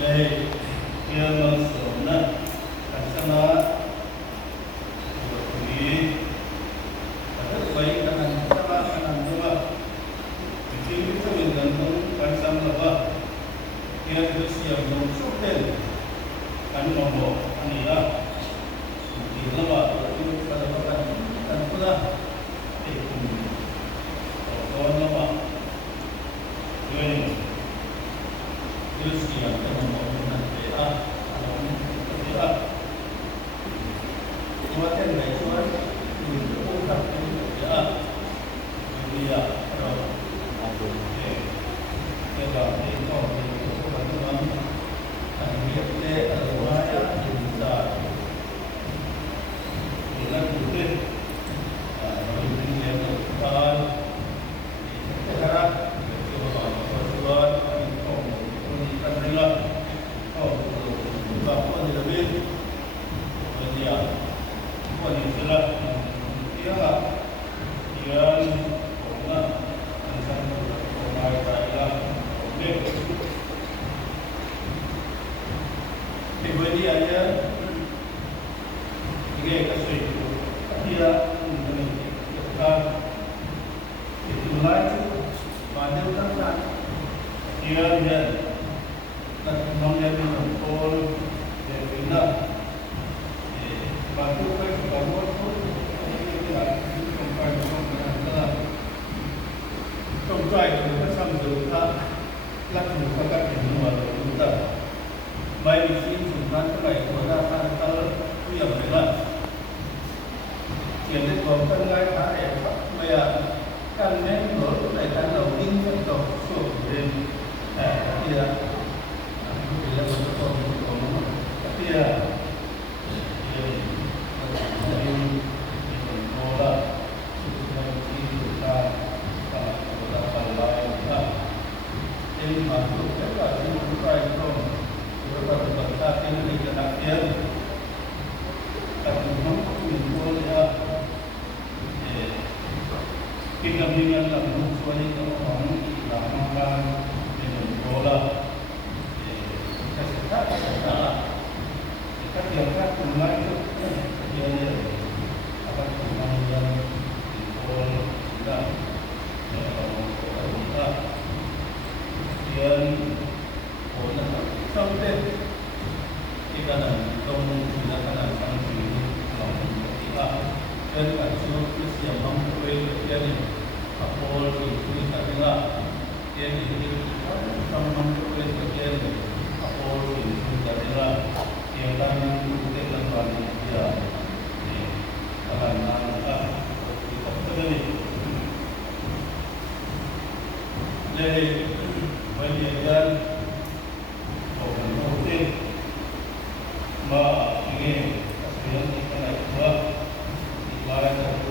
Lê kia nó sớm nè, cảnh sát nó nghĩ rất vậy cái này các bạn cái này đúng không? Thì khi chúng mình cần cũng quan tâm là vợ kia tôi sử dụng số tiền anh mong bộ anh ấy là thì nó bảo tôi phải là các bạn tôi là thì con nó bảo người tôi sử dụng cái mong bộ này để Tuhan yang baik Tuhan mengungkap ya dia kalau kita itu teman-teman dia ada kita kita mungkin yang Tuhan sekarang Tuhan kita dengar bahwa dia lebih dia Còn thì là kia là tiền cũng là thành sản của bài tại là ổn thì với đi anh nhé thì cái suy kia mình ta thì tương lai và nếu các bạn kia nhận là mong nhận được cô để tính là và tôi phải có một số cái là không phải là trong trại của các sản phẩm ta lắp một các hình mà chúng ta vậy thì chúng ta cái này của ta nhiều đấy là tiền đến còn tương lai khá đẹp bây giờ căn nét mở này căn đầu tiên trong đầu số đến thì là một cái thì là Keinginan dalam suatu orang melakukan dengan bola, kita diangkat mulai itu dia apa kemampuan bola dan kita dia bola sampai kita dan kamu tidak akan sampai kita dan kalau kita mampu dia Apol itu katakanlah dia ini sama dia Apol itu katakanlah dia kan untuk lakukan dia karena kita begini jadi bagian orang mungkin ini sebenarnya kita nak buat ibarat satu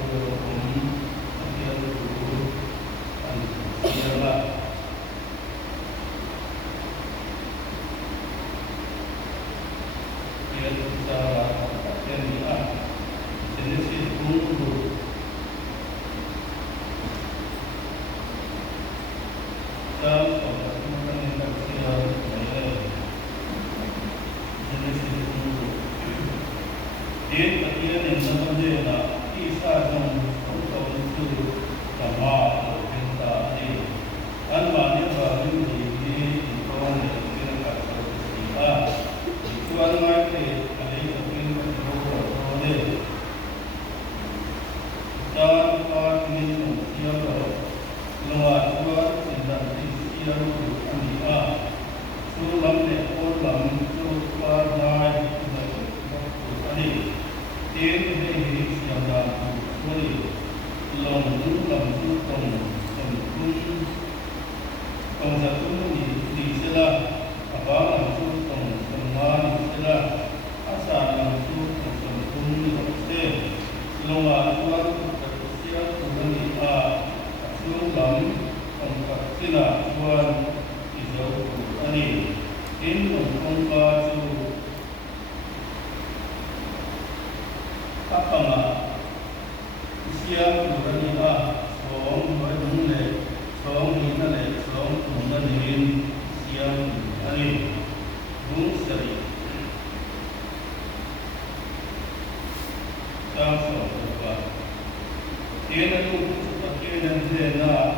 kiến là lúc tập kiến là thế là có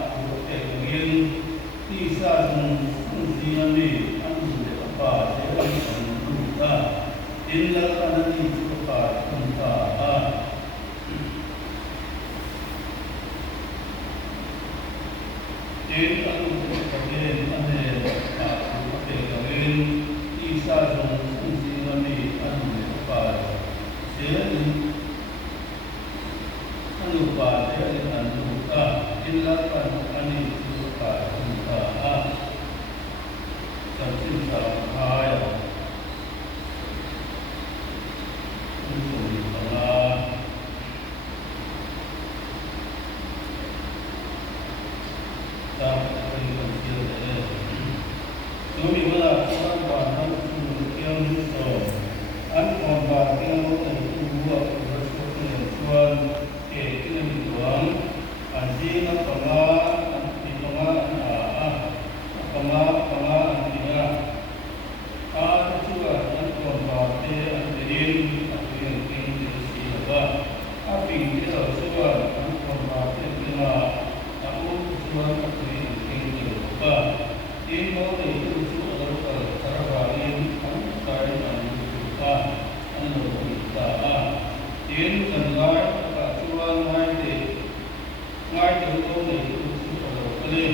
thể kiến đi xa dùng gì làm đi ăn để bà sẽ làm đủ ta đến là ta đang đi cho bà không ta đến là lúc tập kiến là thế có thể kiến đi xa dùng gì làm đi ăn để bà sẽ lupa dia dengan lupa illa ani lupa lupa sampai sampai untuk Allah sampai menjadi kami melakukan bahan yang itu an bahan yang itu buat bersuatu anjing ngay từ câu này tôi lên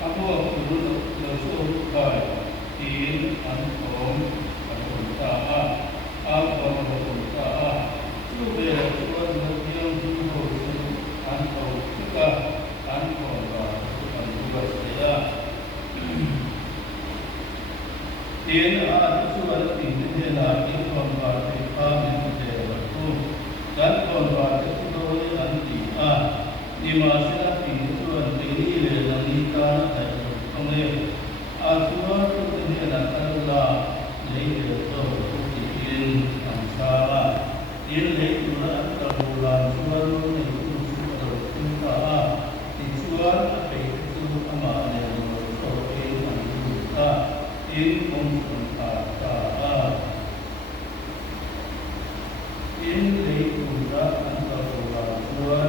các vua cũng được số bài tiến ăn cốm ăn cốm ta ăn cốm ta chú về chú ăn được nhiều chú hồi chú ăn cốm tất cả ăn cốm và ăn cốm sẽ ra tiến chú ăn được tiền thế là tiến cốm và tiền pha nên để vật tu ăn cốm và chú đôi ăn tiền di masa Tuhan ini adalah kita dan oleh Tuhan ini adalah dari Tuhan ansara ini adalah Tuhan Tuhan itu kita Tuhan itu amal yang kita ini kita ini juga antara Tuhan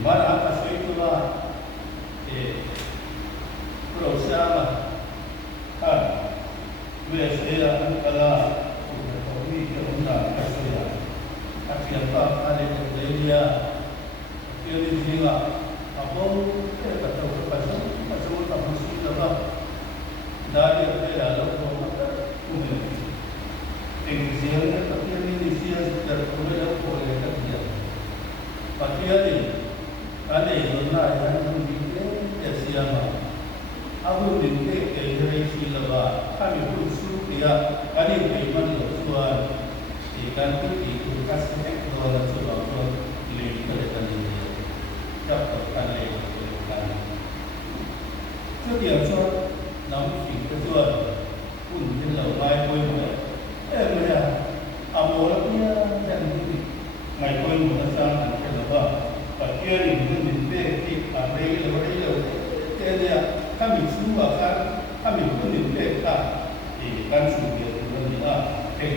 mana kasih itu lah proses kan biasanya kalau kami kita kasih tapi apa ada dia dia apa kita kata pasal tak mesti lah dari ada lalu kemudian Exercitarnya tapi ini dia secara kuliah boleh kerja. Pasti ada yang lain yang mungkin siapa. Aku mungkin kerja laba kami pun sudah ada payment tuan ikan itu kasih dolar sebab lebih kerja ini. Dapat kali kan. Setiap soal nampik tuan pun dia lebay boleh. Mereka awalnya dan ngày cuối một tháng sau thì là vợ và kia thì mình về thì ở đây là thế này các mình xuống vào các mình cũng mình về cả thì căn sự việc của mình là cái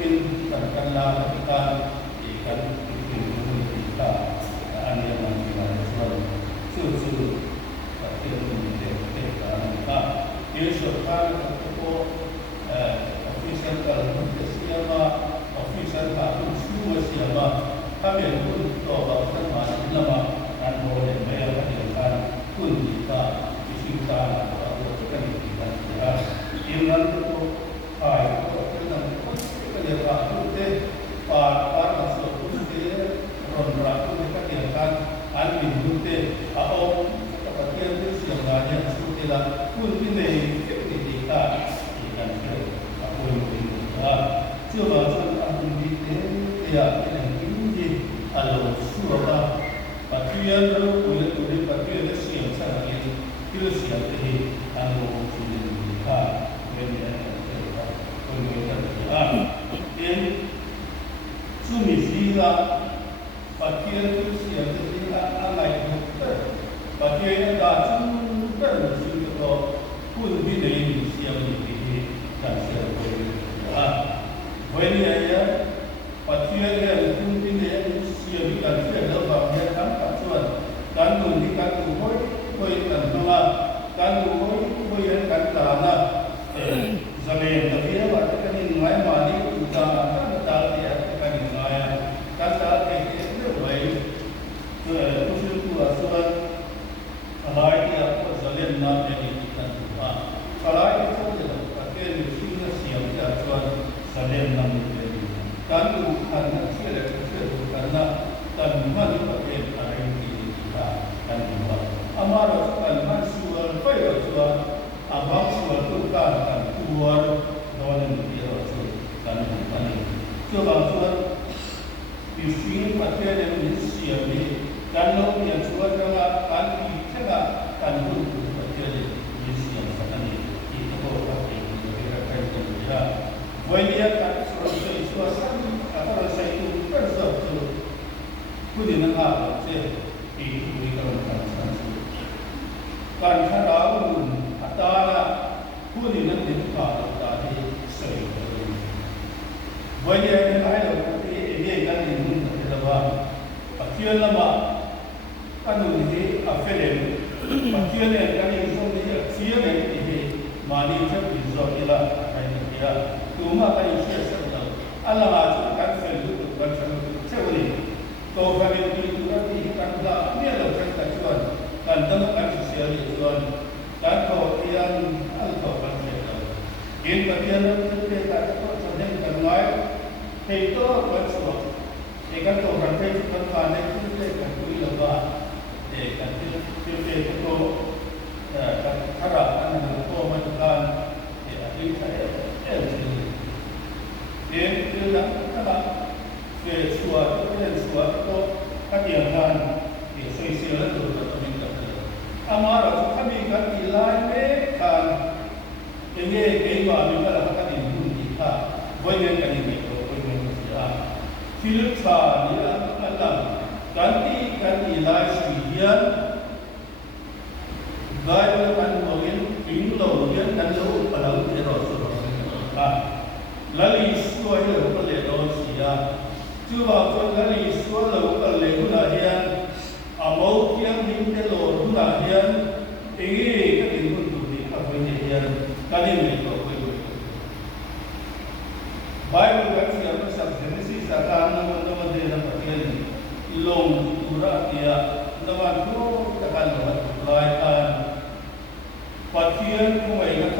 bên cần làm cái thì cần mình cũng cả anh em mình là rồi sự và kia mình về cả cái số các có official kalau siapa official kalau semua siapa kami pun tahu sama nama dan boleh bayar dengan pun kita istiqam atau kan kita iman itu kita kita itu para masuk itu orang kita kita alih itu atau kemudian itu siapa yang sudah pun ini kita chưa bao giờ anh đi đến thì cái này cái gì alo sửa ra và tuyên rồi cuối cùng và tuyên nó xiềng sang cái cái xiềng thì alo chỉ định cả bên này là con người ta đến chú mình đi ra và tuyên cái xiềng thì anh lại được và tuyên nó đã chú rất là chú đó quân bên này xiềng thì càng xiềng When ya, pastinya dia mungkin dia siap kan siap dalam dia kan tuan kan tu ni kan tu koi kan nama kan tu koi kan tanah zaman tapi ya waktu kan ini mai mari kita kan dah dia kan ini mai kan dah dia baik usul tu asal alai dia apa zaman nak jadi kita alai itu dia pakai mesin siap dia tuan Salim nam jadi kan karena karena dan mana pakai ada di kita dan juga amar kan suar fire suar abang suar tu kan suar dalam dia suar kan coba suar di sini pakai yang siap ni kalau yang suar kalau kan kita kan pun pakai di siap kan kita boleh pakai dia When dia tak suasana atau rasa itu bersatu, kemudian apa? Saya itu kalau kan kalau atara kemudian itu kalau tadi saya. When dia yang lain dia kan ini adalah pakian lama kan ini aferen pakian yang kan itu dia pakian ini mani jadi zola dia Cuma kali ini saya Allah mahu kan saya itu macam cewek. Kau kali itu nanti kan dah ni ada cerita tuan dan tentang kan saya tuan dan kau yang alfa kan saya. Ini bagian dari kita kau sedang kenal itu macam ikan kau kan saya kan panen itu kan kui lebar. Kan itu kau harap anda kau macam ini saya Dia nak sesuatu kajian dia sesuatu tu kami kata. Amar kami kan ilai kan ini kita lah kan ini kita boleh kan ini boleh kita. Filsa dia alam ganti kan ilai sekian gaya kan mungkin pintu dia kan jauh pada dia rasul. Lalu isu itu boleh dosia. Cuba pun lalu isu lalu boleh guna dia. máu thiêng linh thế lộ đúng là hiền ý các tình huống tụi đi các vấn đề hiền các nên mình có quên Bible các sự các sắc Genesis các năm năm đề năm hiền long tu ra kia năm thu các anh lại anh phát hiện không ai ngắt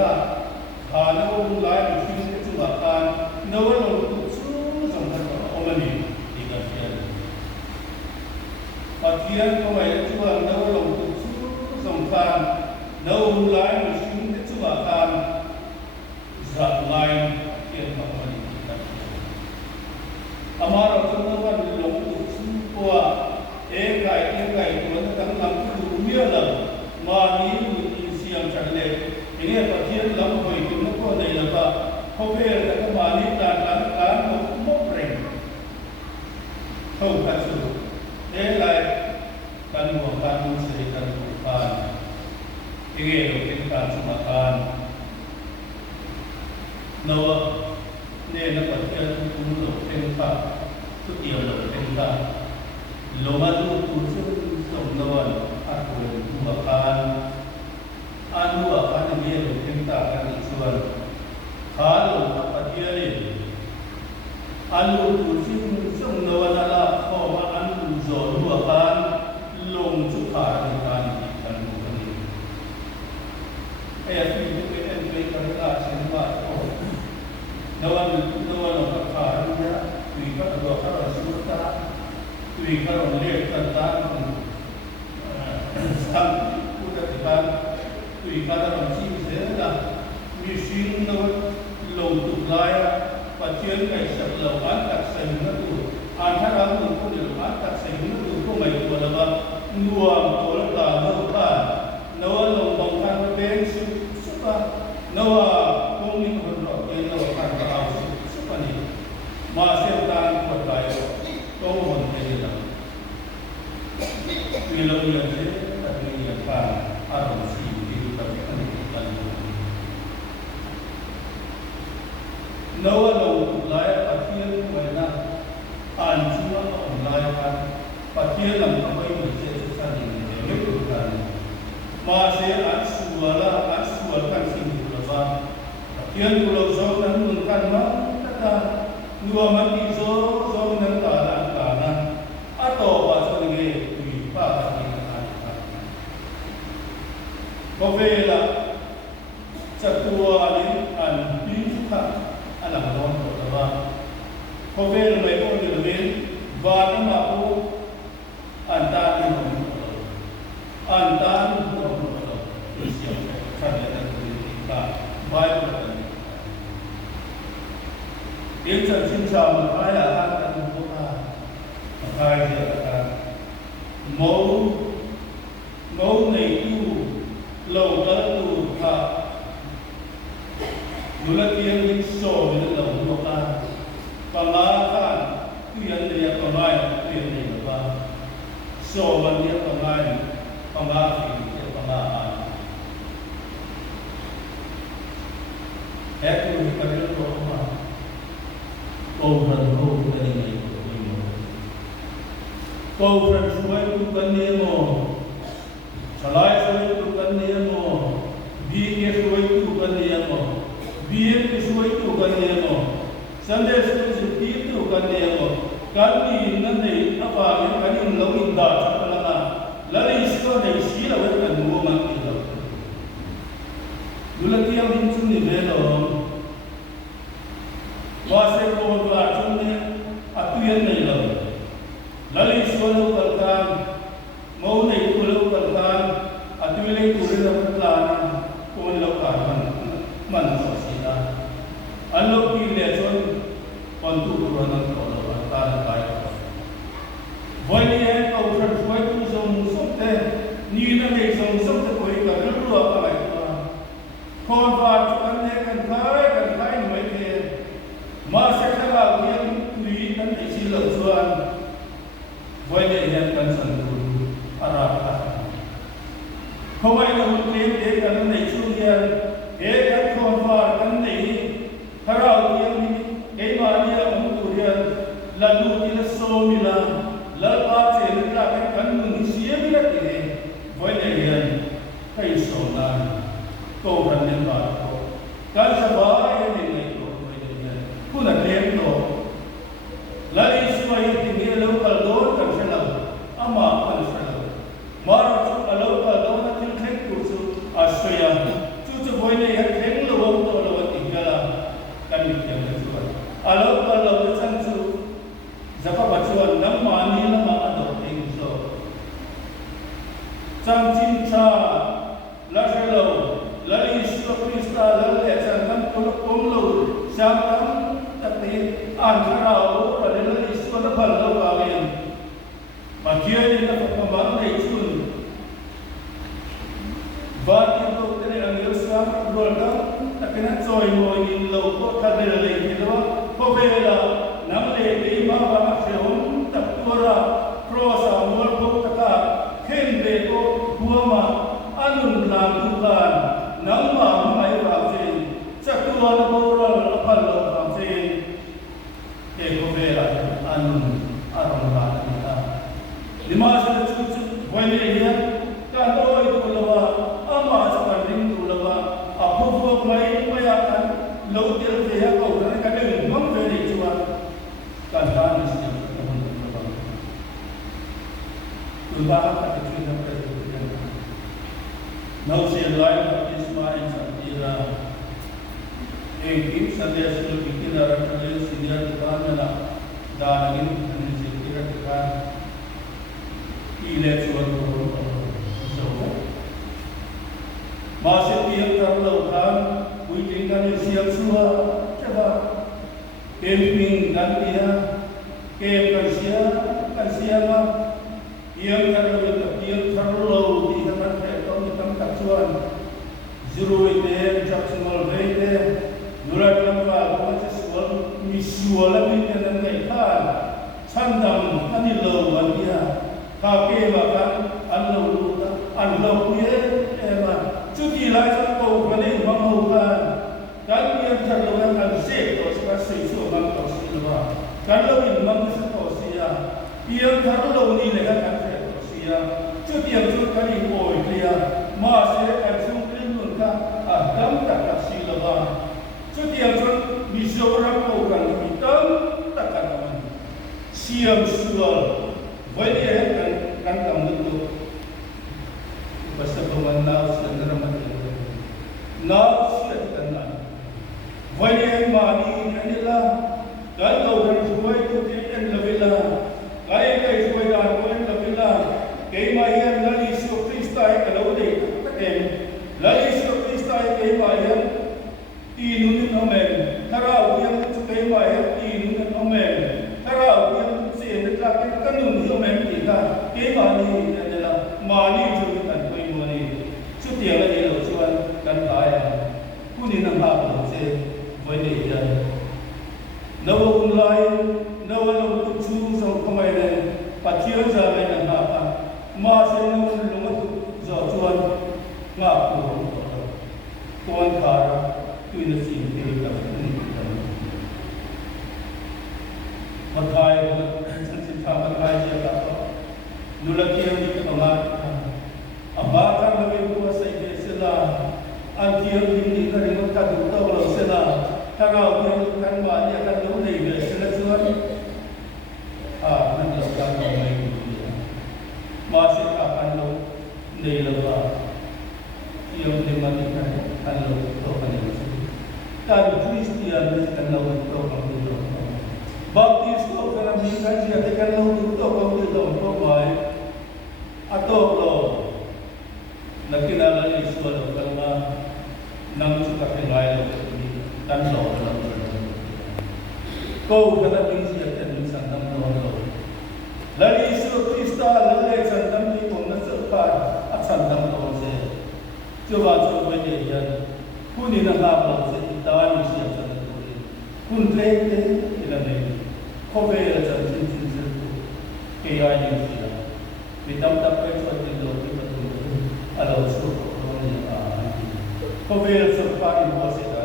thà nó lại một khi cái chúng ta anh nó long tu suốt dòng thân ông anh đi cái hiền phát hiện không ai chúng ta nó long tu suốt dòng thân nó lại một khi cái chúng ta anh giật lại hiện ông anh Amar chúng ta vẫn long tu qua cái của nó đang làm cái đủ nghĩa là mà ní mình xem chẳng lẽ cái này phát hiện lắm rồi thì nó có này là ba không phải là cái mà ní làm một mốc rèn không thật sự để lại căn buồn sẽ căn buồn cái này là cái căn sum kan nó nên nó phát hiện cũng là cái pháp tất nhiên là cái pháp Loma tu kursus somnoan aku makan anu akan dia bercinta kan isuan kalau apa dia ni anu kursus somnoan ala koma anu zon akan long cukar dengan ikan bukan ini kerja semua nawan apa dia kita dua kali sudah tùy các đồng liệt tận ta sang cụ thể ta tùy các đồng chí thế là như xuyên nó lồng tụ lại và chuyên cảnh sập lầu án đặc sành nó tụ án hát áo mình cũng được án đặc sành nó tụ không phải tụ là mà nuông tổ là lâu ba nó lồng bóng khăn nó bên sức ba nó không nhữngคนrõ ràng nó khăn nó áo sức ba này mà xem ta quật lại có một cái gì đó vì lâu giờ thế là người nhận và ở đồng sĩ thì tập cái này lần nấu ở đầu lại ở thiên ngoài ra ăn chúa ở lại và thiên làm các mấy người sẽ thực hiện để biết được rằng mà sẽ ăn sủa căn sinh của là thiên của lâu sauนั้นเหมือนกันมั้งแต่นัวมันอีโซนั้นต่างกันatau bahasa Inggris bahasa Inggris Kovela catua ni an pinsuka anak orang tua Kovela mereka di dalam bahasa mahu antar Islam kerana kita baik dia cinta mereka akan hai giờ là mẫu này tu lâu đó tu thà dù là tiền linh sổ thì lâu lâu ta và lá khan tiền này còn lại tiền này là sổ mà tiền còn lại còn lá thì còn lá hết tu thì phải biết rồi mà ôm cái này câu phần suy tu cần niệm mô, salai suy tu cần niệm mô, bi ke suy tu cần niệm mô, bi ke suy tu cần niệm mô, sande suy tu cần niệm mô, cần đi nên này apa yang cần đi lâu in đã chắc là lấy số này xí là vẫn cần mua mang đi đâu, dù là tiêm in chung đi về đâu, và sẽ có một loại chung này, tuyên này là Lalu suatu perkara mau naik pulau perkara atau naik turun perkara pun lakukan manusia. Alo pilih john untuk turun perkara baik. Boleh kau bersuai tu song te ni nanti song te kau ikan lalu apa lagi? Konflik kan kai mereka masa kalau dia tulis nanti silau suan. Boleh diantar sendiri arah. Kau ini mungkin dia kan naik sulian, dia kan konfar kan naik. Kalau dia ini, mana dia mungkin alo san su zaka bachuan nam mani na ma ado ting so cham chin cha la shelo la Isu Krista la le chan nam kom lo sam tam takti an tharao la le Isu la phal lo wa gen ma kia ni na pambang nei chun va ti lo tere angel sam rol da takena choi moi in lo ko thadel le ki lo ko vela nam le ke ma ba ma se hom tak tora prosa mol ko taka khen be ko buama anun la tu kan nam ma mai ba se chatua na ko rol la phal lo ba se ke ko vela anun aron ba ta lima se chu chu voi le ya ka loi tu lawa ama sa ka ring tu lawa apu vo mai mai akan lo tir te ya ko na ka de mong ve ni chuwa kan ta ni se ka mon lawa tu ba ka te chu na pre now se lai ka isma in satira एक संदेश स्कूल की नरकले सीनियर दुकान में ना दानगिन अन्य जिक्र दुकान इले चुवन जो मासे तियक तरलो kan buiting kan siap suwa coba camping kan dia camp kan sia ma yang terlalu di tempat itu di tempat cuan zero ide jak semua ide nurat lamba macam sual misual lagi dengan mereka sandam anilo wanita kafe makan anlo puye ema cuti lah satu kali mahukan dan yang terlalu kan sih kalau sesuatu orang tersilva kalau ini manusia tersia yang terlalu ni lega kan tersia cuti yang kali boy dia masih kan sungkring mereka adam tak tersilva cuti yang misoram orang hitam tak kan siam sual boleh kan kamu tu pasal pemanau sedang ramai nak sedang boleh mani ni lah kalau orang suai tu dia lebih lah kai suai dah boleh lebih lah kai mahian dari Isu Krista kalau dia tak dari Isu Krista kai mahian tinun amen tarau yang kai mahian tinun amen tarau yang sen lagi kanun amen kita kai mani adalah mani jurutan kai mani setiap hari lo cuan kan kaya kuning nampak lo se boleh dia nawa online nawa lo tuju so kemarin pacian zaman nampak masih nawa lo tu cuan ngapu tuan kara tu ini sih kita ini makai sensitif makai siapa nulaki yang dikenalan abakan lebih kuasa ini sila antiar ini dari mereka doktor kalau sila kalau yang kan banyak kan dulu ni sila suan nanti akan mulai masih akan lo ni lepas yang dimatikan kan lo doktor ini kan Kristian kan lo doktor ini baptis ko kan mereka siapa kan lo doktor ini doktor baik atau lo nakilala ni Isu lo kalma nang suka kengai lo dan lo kau kata bingsi akan sandam lo lali Isu Krista lalle sandam ni pun nasabkan at sandam lo se coba dia kuni nak apa se tawan siap sandam lo kun plete ilane kobe la jantin sin kaya yang sila ditam tapay suatu lo alo so ko vel so pa ni mo se da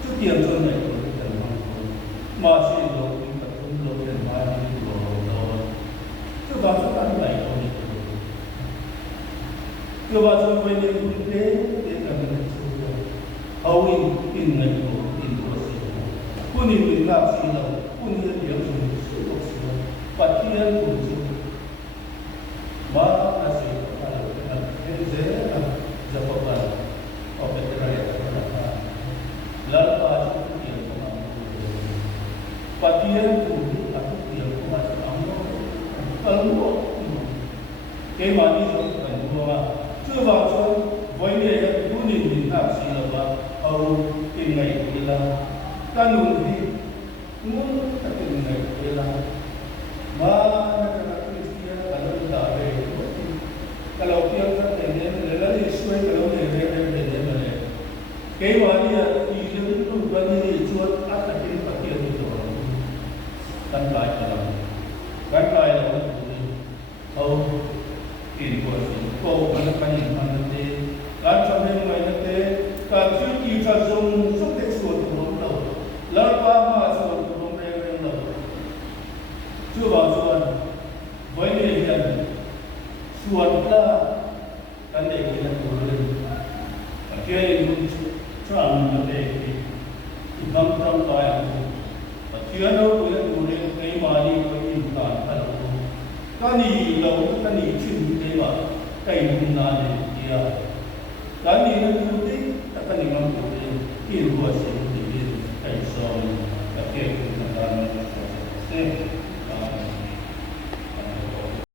tu tiam so nei ko ta ma si lo ni ta tu lo den ma ni lo tu ba so ta nei ko ni tu ba so ko ni ku te ka ni so au in nei ko in ko si ku ni na si lo ku ni dia so ko si pa tian ku si ma nasi Jawapan, operasi lalu apa yang kamu dia tu aku dia aku macam kamu kalau cái mà đi rồi phải mua mà chưa vào cho với nghề tu niệm mình tháp gì là và cái ngày thì là ta nung thì muốn cái ngày thì là mà cái kia kalau dah về kalau dia kan dia là đi xuôi kalau dia mana cái mà đi thì những lúc đó đi chuột ắt là cái phát triển đi rồi căn bài là in person ko mana kanin manate kan sabe mai nate kan ki sa zong sok tek so ro lo la pa ma so ro me lo chu ba suan voi ne yan suan la kan de ki na ko le ke ni tram na de ki nam tam pa ya ko ki ano ko le ko le kai ma ni ko in ta ta lo kan ni lo kan ni chin ba kai mun na ne ya kan ni na tu ti ta kan ni mang ko ki ru wa se ni kai so ka ke